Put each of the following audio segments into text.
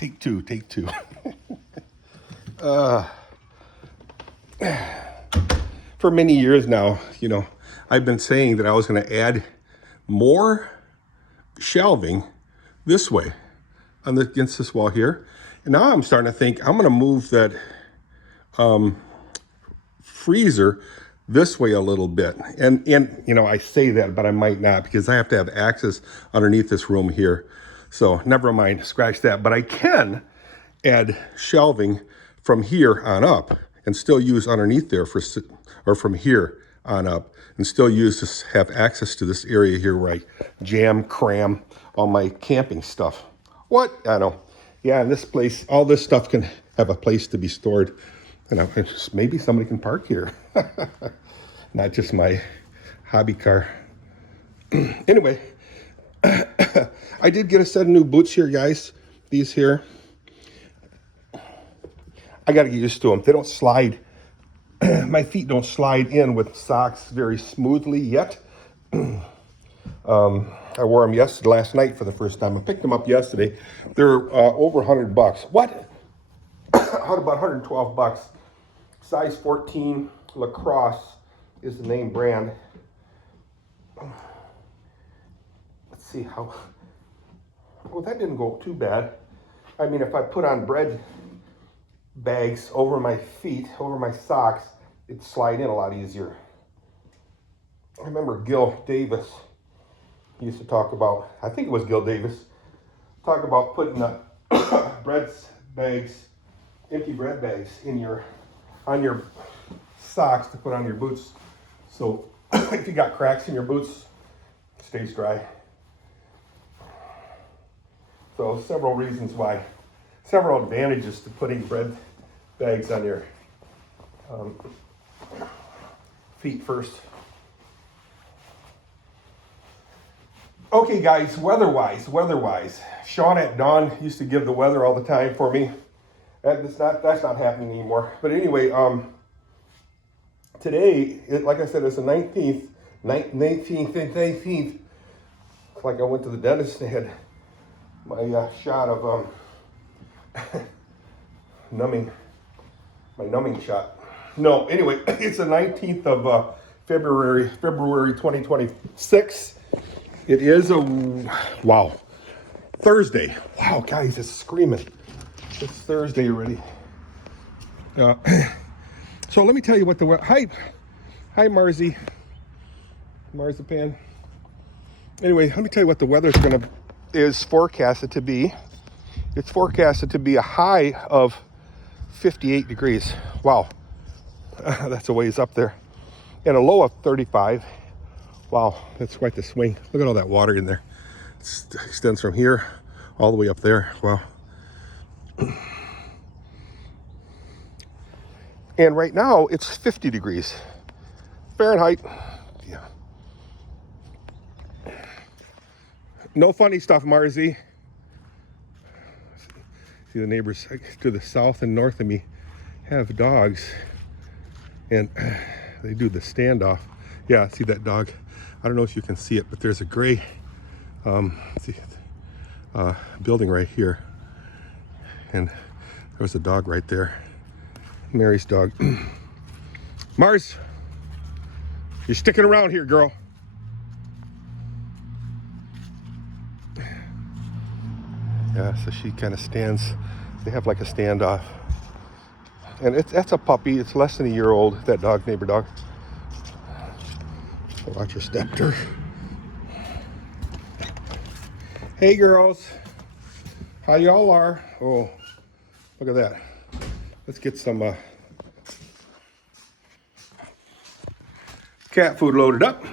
Take two. For many years now, I've been saying that I was going to add more shelving this way against this wall here. And now I'm starting to think I'm going to move that freezer this way a little bit. And I say that, but I might not, because I have to have access underneath this room here. So never mind, scratch that. But I can add shelving from here on up and still use underneath there or from here on up and still use this, have access to this area here where I cram all my camping stuff. What? I know. Yeah, in this place, all this stuff can have a place to be stored. Maybe somebody can park here. Not just my hobby car. Anyway, I did get a set of new boots here, guys. These here. I got to get used to them. They don't slide. My feet don't slide in with socks very smoothly yet. I wore them last night for the first time. I picked them up yesterday. They're over $100. What? How about $112? Size 14 Lacrosse is the name brand. Let's see how. Well, that didn't go too bad. I mean, if I put on bread bags over my feet, over my socks, it'd slide in a lot easier. I remember Gil Davis used to talk about, I think it was Gil Davis, talk about putting empty bread bags on your socks to put on your boots. So if you got cracks in your boots, it stays dry. So several advantages to putting bread bags on your feet first. Okay, guys, weather-wise. Sean at Dawn used to give the weather all the time for me. That's not happening anymore. But anyway, today, like I said, it's the 19th. It's like I went to the dentist and had my shot of numbing shot. No, anyway, it's the 19th of February 2026. It is Thursday. Wow, guys, it's screaming. It's Thursday already. So let me tell you what hi Marzi, Marzipan. Anyway, let me tell you what the weather is forecasted to be. It's forecasted to be a high of 58 degrees. Wow, that's a ways up there. And a low of 35. Wow, that's quite the swing. Look at all that water in there. It extends from here all the way up there. Wow. And right now it's 50 degrees Fahrenheit. Yeah. No funny stuff, Marzi. See, the neighbors to the south and north of me have dogs, and they do the standoff. Yeah, see that dog? I don't know if you can see it, but there's a gray building right here, and there was a dog right there. Mary's dog. Mars, you're sticking around here, girl. Yeah, so she kind of stands. They have like a standoff, and that's a puppy. It's less than a year old. That dog, neighbor dog. Watch her step her. Hey, girls. How y'all are? Oh, look at that. Let's get some cat food loaded up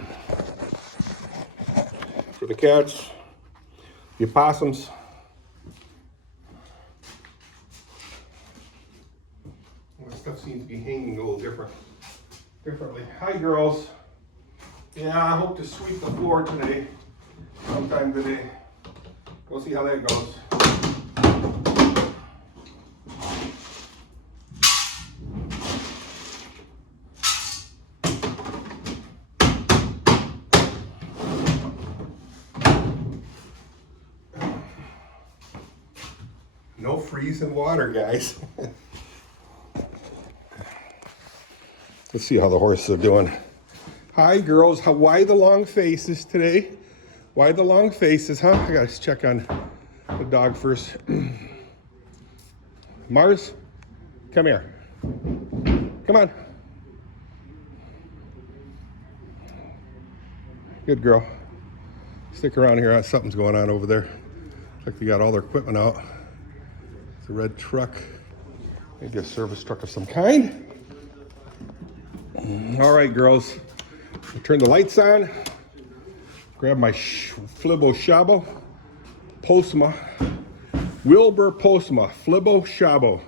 for the cats, the opossums. This stuff seems to be hanging a little differently. Hi, girls. Yeah, I hope to sweep the floor today, sometime today. We'll see how that goes. No freezing water, guys. Let's see how the horses are doing. Hi, girls. Why the long faces today? Why the long faces, huh? I gotta check on the dog first. Mars, come here. Come on. Good girl. Stick around here. Something's going on over there. Looks like they got all their equipment out. It's a red truck. Maybe a service truck of some kind. All right, girls. I'll turn the lights on. Grab my Flibbo Shabo. Postma. Wilbur Postma. Flibbo Shabo.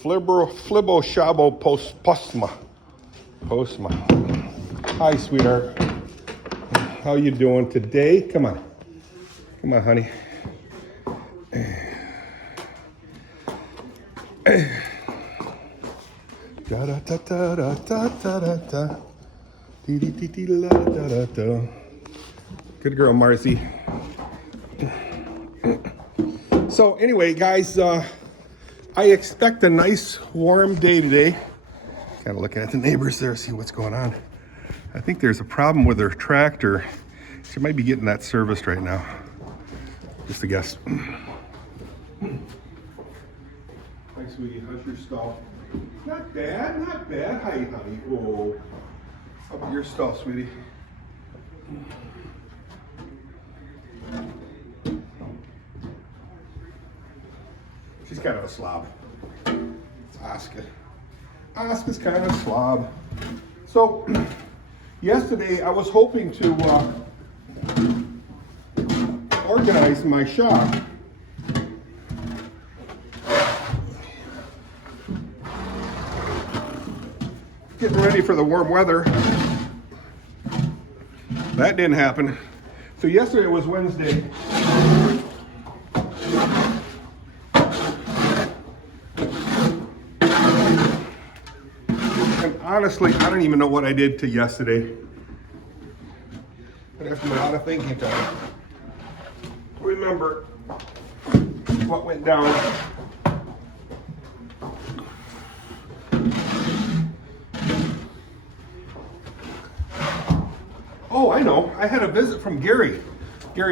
Flibbo Shabo Postma. Hi, sweetheart. How you doing today? Come on. Come on, honey. Da da da da da da da da. Dee dee dee dee la da da da. Good girl, Marcy. So anyway, guys, I expect a nice warm day today. Kind of looking at the neighbors there, see what's going on. I think there's a problem with her tractor. She might be getting that serviced right now. Just a guess. Hi, sweetie. How's your stall? Not bad, not bad. Hi, honey. Oh, how about your stall, sweetie? She's kind of a slob. It's Oscar. Oscar's kind of a slob. So, yesterday I was hoping to organize my shop. Getting ready for the warm weather. That didn't happen. So yesterday was Wednesday. And honestly, I don't even know what I did to yesterday. I'd have to do a lot of thinking to remember what went down. Oh, I know. I had a visit from Gary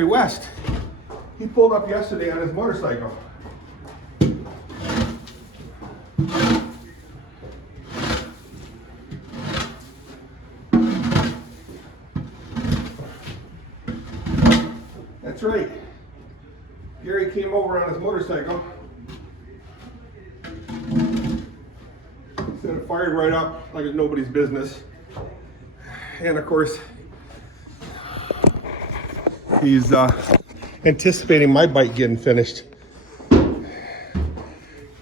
West. He pulled up yesterday on his motorcycle. That's right. Gary came over on his motorcycle. Said it fired right up like it's nobody's business. And of course, he's anticipating my bike getting finished.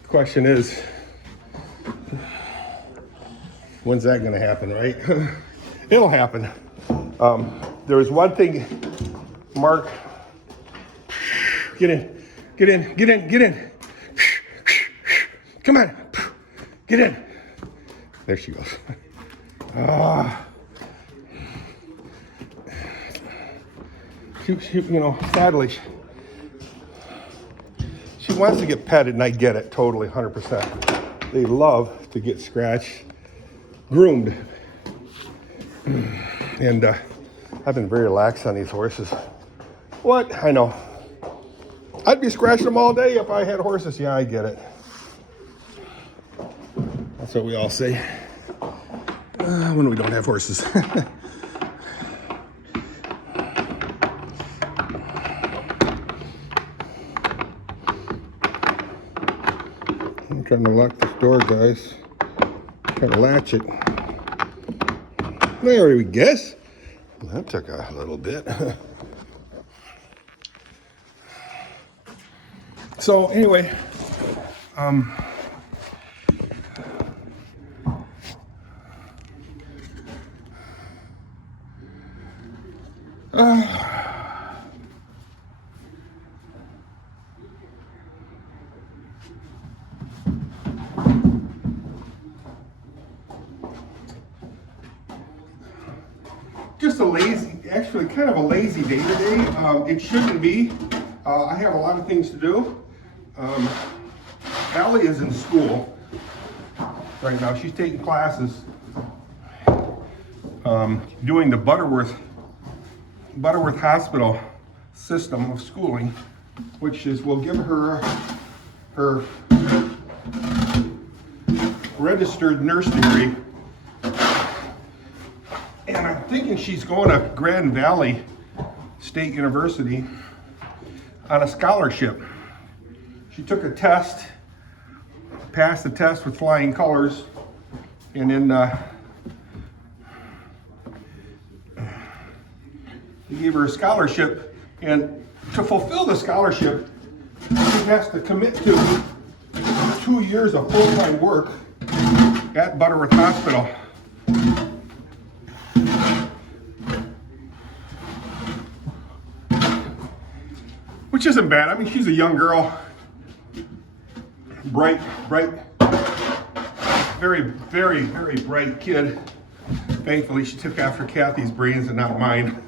Question is, when's that gonna happen, right? It'll happen. There was one thing, Mark, get in. Come on, get in. There she goes. She, you know, sadly, she wants to get petted, and I get it totally, 100%. They love to get scratched, groomed. And I've been very relaxed on these horses. What? I know. I'd be scratching them all day if I had horses. Yeah, I get it. That's what we all say when we don't have horses. I'm trying to lock this door, guys. Trying to latch it. There we guess. That took a little bit. So anyway, just a lazy, actually kind of a lazy day today. It shouldn't be. I have a lot of things to do. Allie is in school right now. She's taking classes, doing the Butterworth Hospital system of schooling, which will give her her registered nurse degree. And I'm thinking she's going to Grand Valley State University on a scholarship. She took a test, passed the test with flying colors, and then they gave her a scholarship. And to fulfill the scholarship, she has to commit to 2 years of full-time work at Butterworth Hospital. Which isn't bad. I mean, she's a young girl, bright, very, very, very bright kid. Thankfully, she took after Kathy's brains and not mine.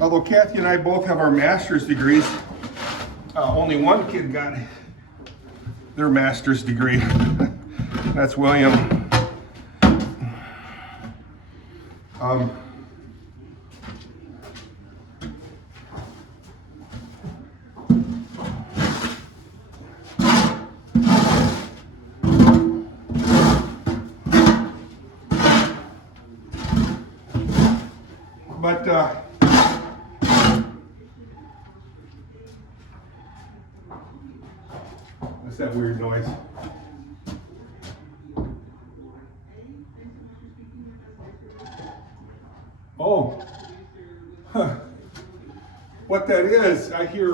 Although Kathy and I both have our master's degrees, only one kid got their master's degree. That's William. What's that weird noise? Oh, what that is, I hear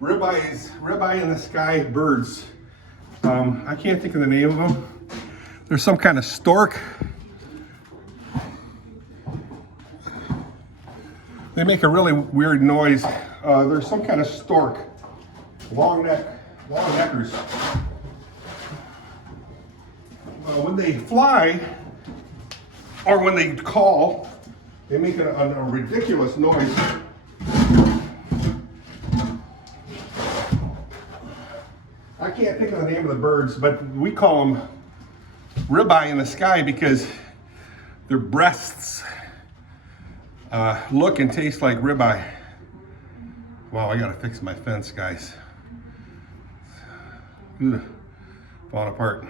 ribeye in the sky birds. I can't think of the name of them. There's some kind of stork. They make a really weird noise. There's some kind of stork, long neckers. When they fly, or when they call, they make a ridiculous noise. I can't think of the name of the birds, but we call them ribeye in the sky because their breasts look and taste like ribeye. Wow, I gotta fix my fence, guys. Ugh, falling apart.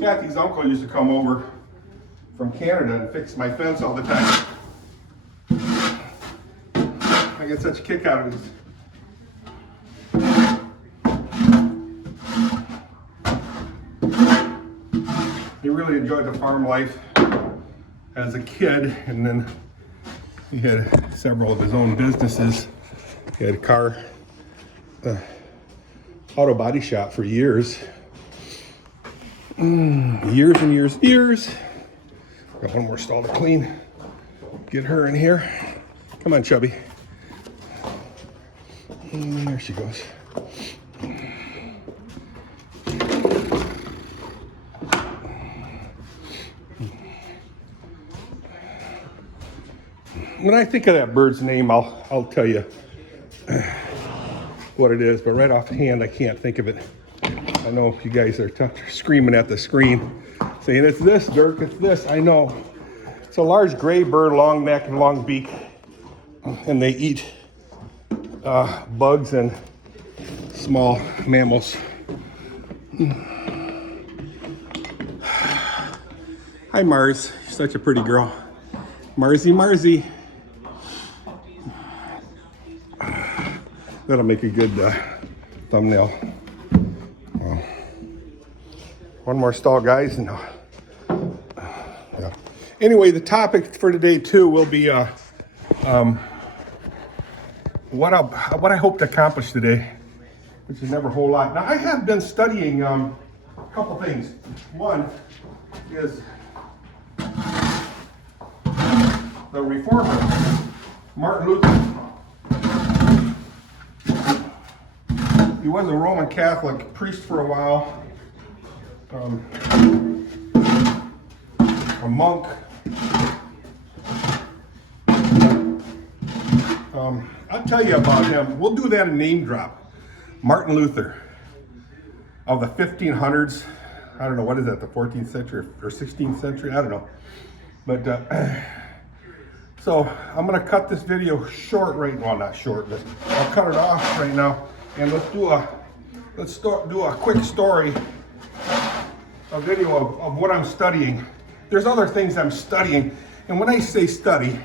Kathy's uncle used to come over from Canada and fix my fence all the time. I get such a kick out of it. He really enjoyed the farm life as a kid, and then he had several of his own businesses. He had a car, auto body shop for years. Years and years and years. Got one more stall to clean. Get her in here. Come on, Chubby. And there she goes. When I think of that bird's name, I'll tell you what it is, but right offhand, I can't think of it. I know you guys are screaming at the screen, saying, it's this, Dirk, it's this. I know. It's a large gray bird, long neck and long beak, and they eat bugs and small mammals. Hi, Mars. You're such a pretty girl. Marzy. That'll make a good thumbnail. One more stall, guys. And, yeah. Anyway, the topic for today too will be what I hope to accomplish today, which is never a whole lot. Now, I have been studying a couple things. One is the reformer, Martin Luther. He was a Roman Catholic priest for a while, a monk. I'll tell you about him. We'll do that in name drop. Martin Luther of the 1500s. I don't know, what is that, the 14th century or 16th century? I don't know. But so I'm gonna cut this video short right now. Well, not short, but I'll cut it off right now. And let's do a quick story, a video of what I'm studying. There's other things I'm studying. And when I say study,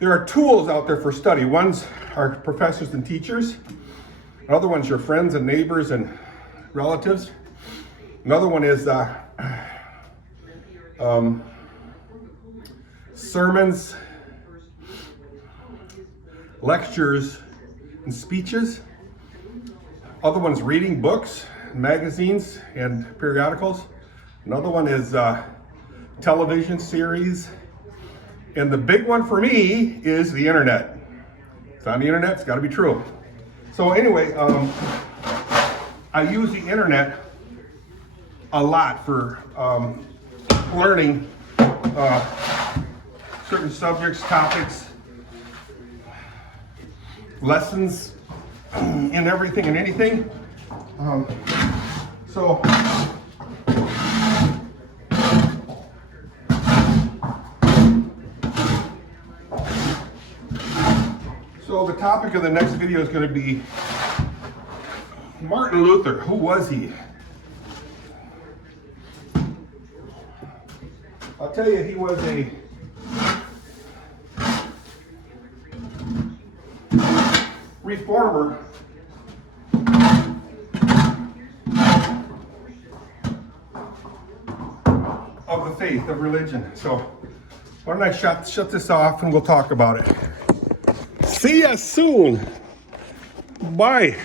there are tools out there for study. One's are professors and teachers. Another one's your friends and neighbors and relatives. Another one is sermons, lectures, and speeches. Other one's reading books, magazines, and periodicals. Another one is television series. And the big one for me is the internet. It's on the internet, it's gotta be true. So anyway, I use the internet a lot for learning certain subjects, topics, lessons in everything and anything. So the topic of the next video is going to be Martin Luther. Who was he? I'll tell you, he was a reformer of the faith, of religion. So why don't I shut this off and we'll talk about it. See ya soon. Bye.